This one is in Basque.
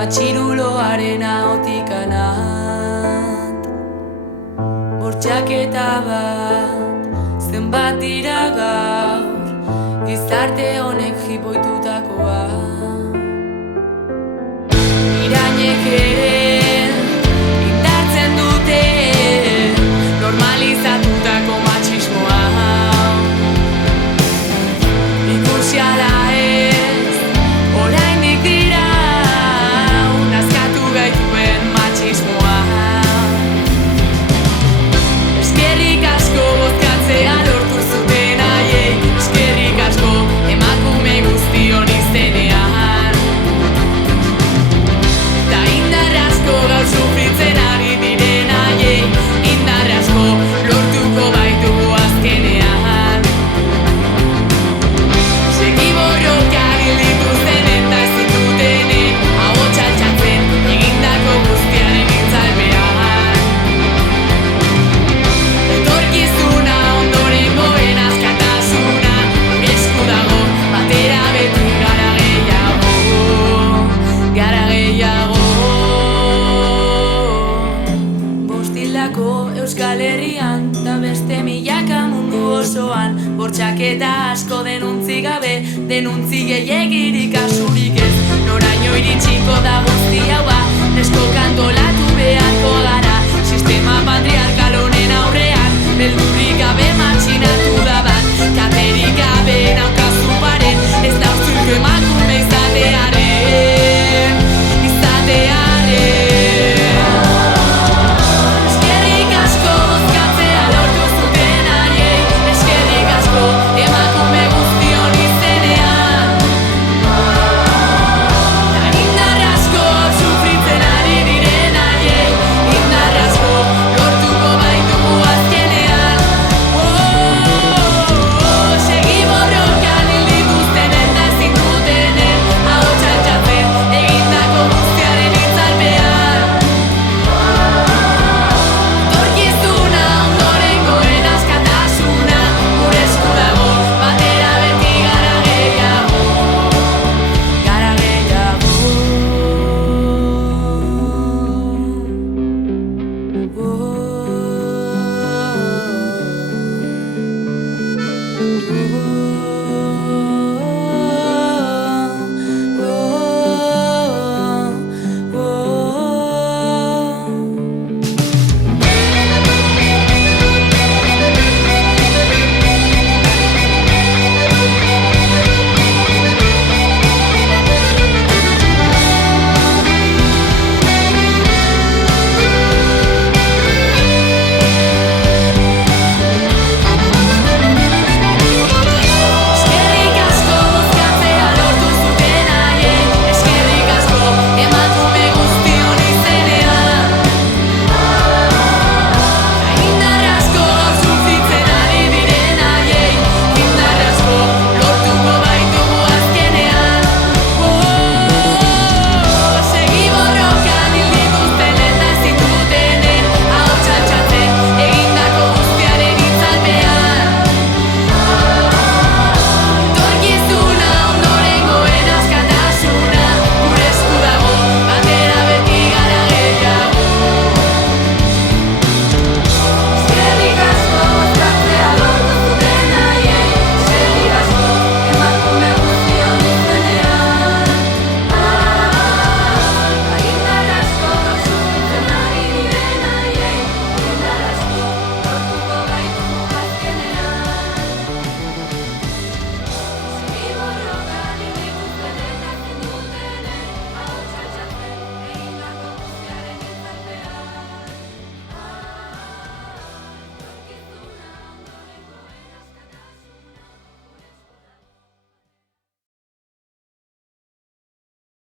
matxiruloaren ahotikanat. Bortxaketa bat, zenbat dira gaur, gizarte honek jipoitutakoa. Irainek ere indartzen dute normalizatutako matxismoa. Ikusi ala ez, oraindik dira nazkatu gaituen matxismoa. Eskerrik asko bozkatzea lortu zuten haiei, eskerrik asko emakume guztion izenean. Ta indar asko gaur sufritzen ari diren haiei, indar asko lortuko baitugu azkenean. Segi borrokak hil dituzten eta ezin dutenen, ahotsa altxatzen egindako guztiaren itzalpean. Etorkizuna ondorengoen askatasuna, gure esku dago, batera beti gara gehiago, gara gehiago. Bostildako Euskal Herrian, ta beste milaka mundu osoan, bortxaketa asko denuntzi gabe, denuntzi gehiegirik kasurik ez. Noraino iritsiko da guzti hau ba, nesko kantolatu beharko gara.